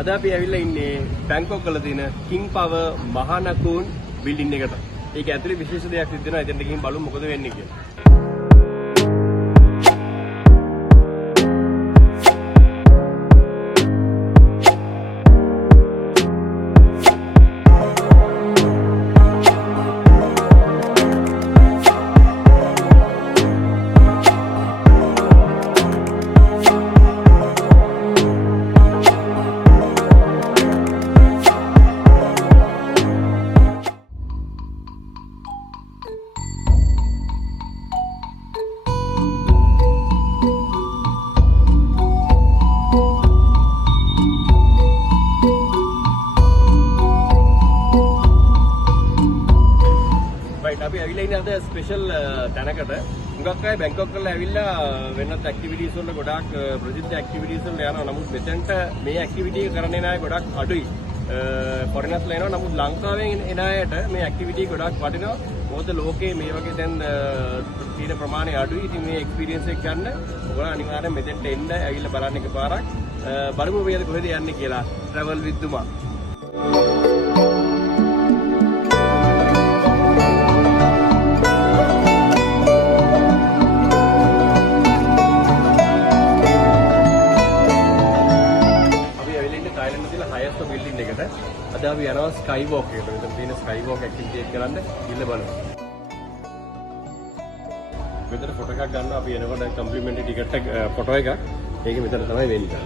අද අපි ඇවිල්ලා ඉන්නේ බැංකොක් වල තියෙන King Power මහානකුන් බිල්ඩින් එකට. ඒක ඇතුලේ විශේෂ දෙයක් සිද්ධ වෙනවා. එතනට ගිහින් බලමු මොකද වෙන්නේ කියලා. අපි ඇවිල්ලා ඉන්නේ අද ස්පෙෂල් තැනකට. හුඟක් අය බැංකොක් වල ඇවිල්ලා වෙනත් ඇක්ටිවිටීස් වල ගොඩාක් ප්‍රසිද්ධ ඇක්ටිවිටීස් වල යනවා. නමුත් මෙතෙන්ට මේ ඇක්ටිවිටි කරන්නේ නැහැ ගොඩාක් අඩුයි. ෆොරිනර්ස්ලා එනවා. නමුත් ලංකාවෙන් එන අයට මේ ඇක්ටිවිටි ගොඩාක් වටිනවා. මොකද ලෝකේ මේ වගේ දැන් තියෙන ප්‍රමාණය අඩුයි. ඉතින් මේ එක්ස්පීරියන්ස් එක ගන්න ඔයගොල්ලෝ අනිවාර්යෙන් මෙතෙන්ට එන්න ඇවිල්ලා බලන්න එකපාරක්. බලමු මේක කොහෙද යන්නේ කියලා. travel with Duma. අද අපි යනවා ස්කයි වොක් එකට. මෙතන තියෙන ස්කයි වොක් ඇක්ටිවිටි එක කරන්න ඉල්ල බලමු. මෙතන ෆොටෝ එකක් ගන්න අපි එනකොට කම්ප්ලිමන්ටරි ටිකට් එක ෆොටෝ එකක්. ඒක මෙතන තමයි වෙන්නේ.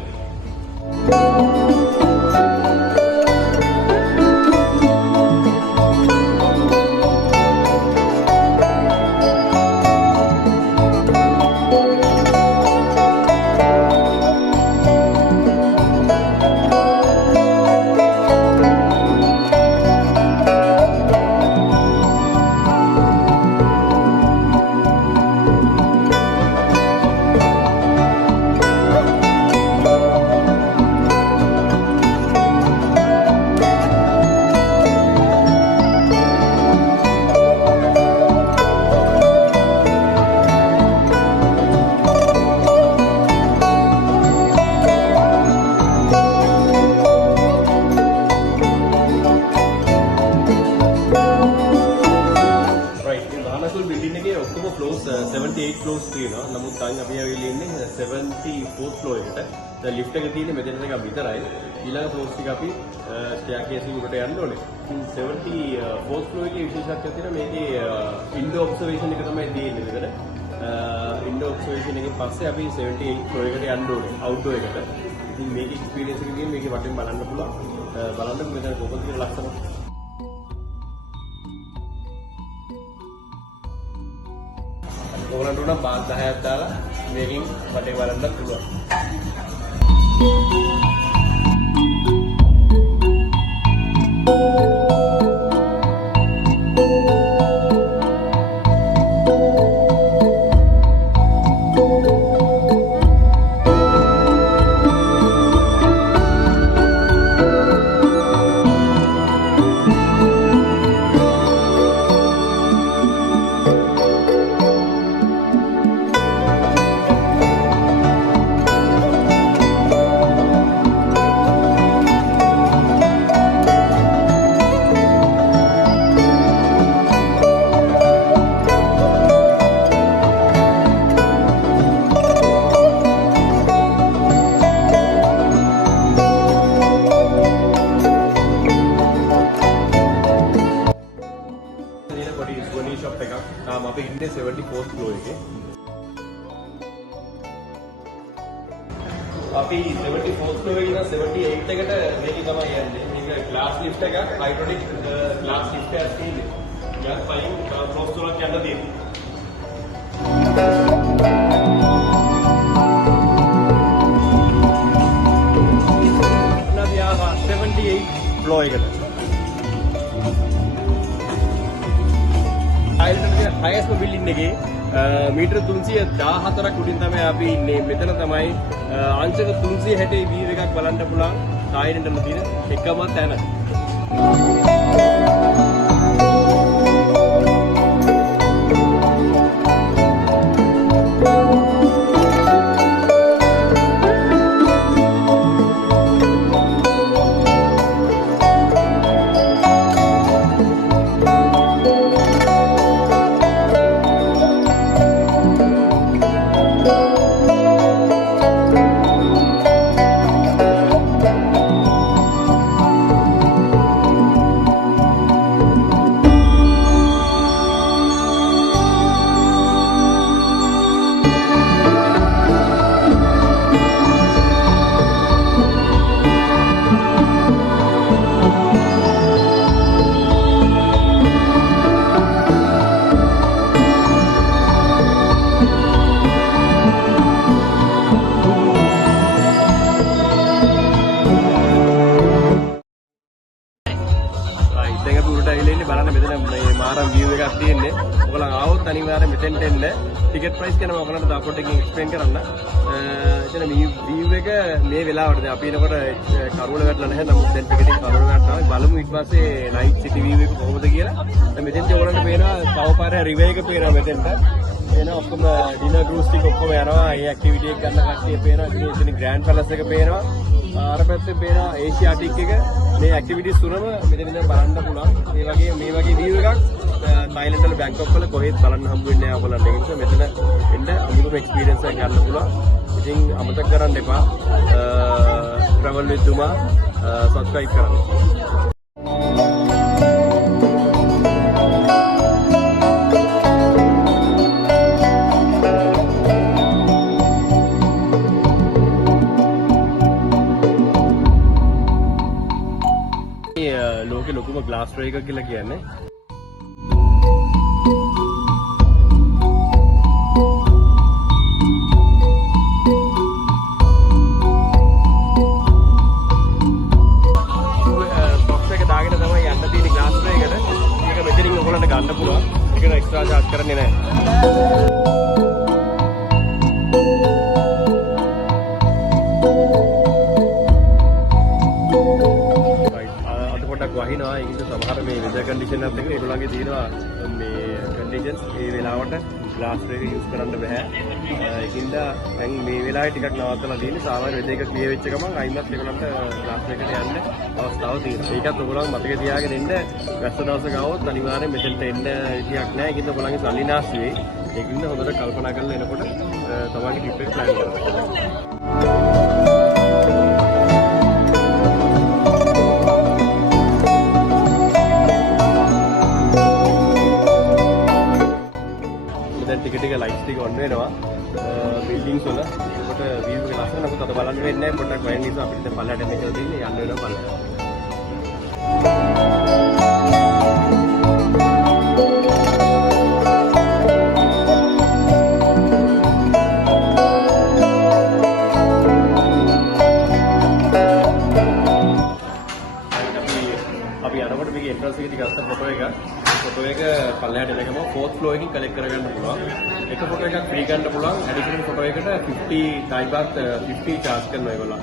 floors 78 floors තියෙනවා. නමුත් තාම අපි ආවිල්ලා ඉන්නේ 74th floor එකට. දැන් lift එක තියෙන්නේ මෙතන එක විතරයි. ඊළඟ floors ටික අපි staircase එක උඩට යන්න ඕනේ. 74th floor එකේ විශේෂත්වය තියෙනවා මේකේ indoor observation එක තමයි තියෙන්නේ මෙතන. indoor observation එකෙන් පස්සේ අපි 78th floor එකට යන්න ඕනේ outdoor එකට. ඉතින් මේකේ experience එක කියන්නේ මේකේ වටෙන් බලන්න පුළුවන්. බලන්න මෙතන කොහොමද කියන ලක්ෂණ. ඕනට උනම් බාත් 10ක් දාලා මේකෙන් වටේ බලන්නත් පුළුවන්. අපි ඉන්නේ 74th floor එකේ. අපි 74th floor එකේ ඉඳන් 78 එකට මේක තමයි යන්නේ. මේක glass lift එකක්, hydraulic glass lift එකක් තියෙන්නේ. යක් පයින් floor තුනක් යන්න තියෙනවා. අපි ආවා 78 floor එකට. highest building එකේ මීටර 314ක් උඩින් තමයි අපි ඉන්නේ. මෙතන තමයි අංශක 360 view එකක් බලන්න පුළුවන්. තායිලන්තෙම තියෙන එකම තැන. ආවොත් අනිවාර්යයෙන් මෙතෙන්ට එන්න. ටිකට් ප්‍රයිස් ගැන මම ඔයගලන්ට තව පොඩ්ඩකින් එක්ස්ප්ලেইন කරන්න. එතන මේ view එක මේ වෙලාවට දැන් අපි එනකොට කරුවල වැටලා නැහැ. නමුත් දැන් ටිකටින් කරුවල වැටලා බලමු ඊට පස්සේ නයිට් සිටි view එක කොහොමද කියලා. දැන් මෙතෙන්ට ඔයගලන්ට පේනවා තව පාරේ රිවර් එක පේනවා මෙතෙන්ට. එන ඔක්කොම ඩිනර් ක්‍රූස් ටික ඔක්කොම යනවා. ඒ ඇක්ටිවිටි එක ගන්න කට්ටිය පේනවා. ඉතින් ග්‍රෑන්ඩ් පැලස් එක පේනවා. අර පැත්තේ පේනවා ඒෂියාටික් එක. මේ ඇක්ටිවිටිස් තුනම මෙතන ඉඳන් බලන්න පුළුවන්. මේ වගේ view එකක් තායිලන්ත වල බැංකොක් වල කොහෙත් බලන්න හම්බ වෙන්නේ නැහැ ඔයගොල්ලන්ට. ඒ නිසා මෙතන එන්න අමුතුම එක්ස්පීරියන්ස් එකක් ගන්න පුළුවන්. ඉතින් අමතක කරන්න එපා. travel with Duma subscribe කරන්න. ලෝකෙ ලොකුම ග්ලාස් ට්‍රේ එකක් කියලා කියන්නේ. බොක්ස් එක දාගෙන තමයි යන්න තියෙන්නේ ග්ලාස් ට්‍රේ එකට. මේක මෙතනින් ඔයගොල්ලන්ට ගන්න පුළුවන්. ඒක එක්ස්ට්‍රා චාර්ජ් කරන්නේ නැහැ. වහිනවා ඒකින්ද සමහර මේ වෙදර් කන්ඩිෂන් එකත් එක්ක ඒගොල්ලන්ගේ තියෙනවා මේ කන්ඩිෂන්ස් ඒ වෙලාවට ග්ලාස් බ්‍රේක් යූස් කරන්න බෑ ඒකින්ද දැන් මේ වෙලාවේ ටිකක් නවත්තලා තියෙන්නේ සාමාන්‍ය වෙදර් එක ක්ලියර් වෙච්ච ගමන් අයිමත් ඒගොල්ලන්ට ග්ලාස් බ්‍රේක් එකට යන්න අවස්ථාවක් තියෙනවා ඒකත් ඔයගොල්ලෝ මතක තියාගෙන ඉන්න වැස්ස දවසක આવොත් අනිවාර්යෙන් මෙතෙන්ට එන්න විදියක් නැහැ ඒකින්ද ඔයගොල්ලන්ගේ සල්ලි නාස්ති වෙයි ඒකින්ද හොඳට කල්පනා කරලා එනකොට තමන්ගේ ට්‍රිප් එක ප්ලෑන් කරන්න ටික ලයිට්ස් ටික ඔන් වෙනවා බිල්ඩින්ග්ස් වල ඒකට view එක ලස්සන නමුත් අද බලන්න වෙන්නේ නැහැ පොඩ්ඩක් වයින් නිසා අපිට දැන් පල්ලයට එන්න කියලා තියෙන්නේ යන්න වෙනවා පල්ලයට අපි යනකොට මේකේ එන්ට්‍රන්ස් එකේ ගත්ත ෆොටෝ එක පල්ලයට එනකම 4th floor එකකින් කලෙක්ට් කරගන්න පුළුවන්. එක ෆොටෝ එකක් ෆ්‍රී ගන්න පුළුවන්. ඇඩිෂනල් ෆොටෝ එකට 50 Thai baht 50 charge කරනවා ඒගොල්ලෝ.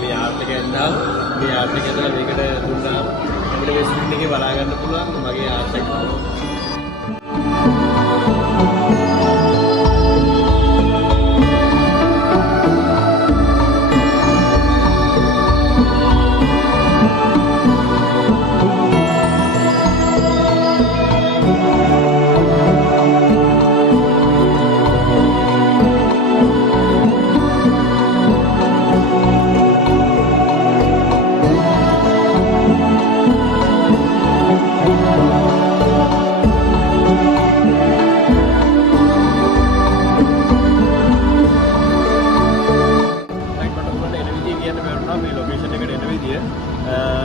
මේ ආර්ට් එක ඇතුළේ මේකට දුන්නාම අපිට මේ ස්ක්‍රීන් එකේ බලා ගන්න පුළුවන් මගේ ආර්ට් එක.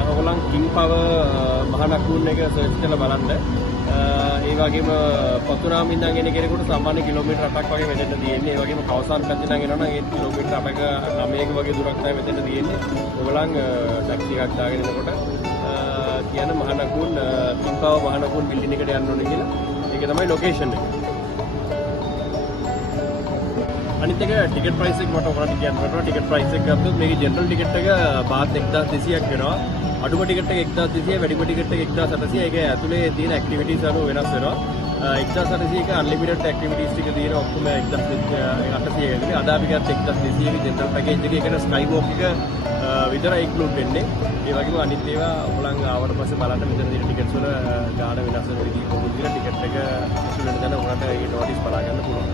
ඔයගොල්ලන් කිං පවර් මහනකුන් එක සර්ච් කරලා බලන්න. ඒ වගේම පතුරාම ඉඳන් එන කෙනෙකුට සාමාන්‍ය කිලෝමීටර් 8ක් වගේ මෙතන තියෙන්නේ. ඒ වගේම කවසාන් පැත්තෙන් ඉඳන් එනවා නම් ඒ කිලෝමීටර් 8ක 9ක වගේ දුරක් තමයි මෙතන තියෙන්නේ. ඔයගොල්ලන් ටැක්සි එකක් දාගෙන එනකොට කියන මහනකුන් කිං පවර් මහනකුන් බිල්ඩින් එකට යන්න ඕනේ කියලා. ඒක තමයි ලොකේෂන් එක. අනිත් එක ටිකට් ප්‍රයිස් එක මට ඔයාලට කියන්න බෑ. ටිකට් ප්‍රයිස් එක ගත්තොත් මේකේ ජෙනරල් ටිකට් එක බාත් 1200ක් වෙනවා. අඩුම ටිකට් එක 1200, වැඩිම ටිකට් එක 1800. ඒක ඇතුලේ තියෙන ඇක්ටිවිටීස් අනුව වෙනස් වෙනවා. 1800ක අන්ලිමිටඩ් ඇක්ටිවිටීස් ටික තියෙන ඔක්කොම 1800 එකනේ. අද අපි ගත්ත 1200 ක ජෙනරල් පැකේජ් එකේ ඒකට ස්කයි වෝක් එක විතරයි ඉන්ක්ලූඩ් වෙන්නේ. ඒ වගේම අනිත් ඒවා ඔයගොල්ලන් ආවට පස්සේ බලන්න මෙතන තියෙන ටිකට්ස් වල ගාණ වෙනස් වෙන විදිහ කොහොමද කියලා ටිකට් එක ඉස්සු වෙන දැන ඔයාලට ඒ නෝටිස් බලා ගන්න පුළුවන්.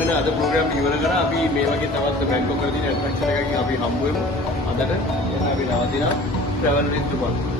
එතන අද ප්‍රෝග්‍රෑම් ඉවර කරා අපි මේ වගේ තවත් බැංකොක් වල තියෙන ඇට්‍රැක්ෂන් එකකින් අපි හම්බ වෙමු. අදට එන්න අපි නවතිනවා. travel with Dubai.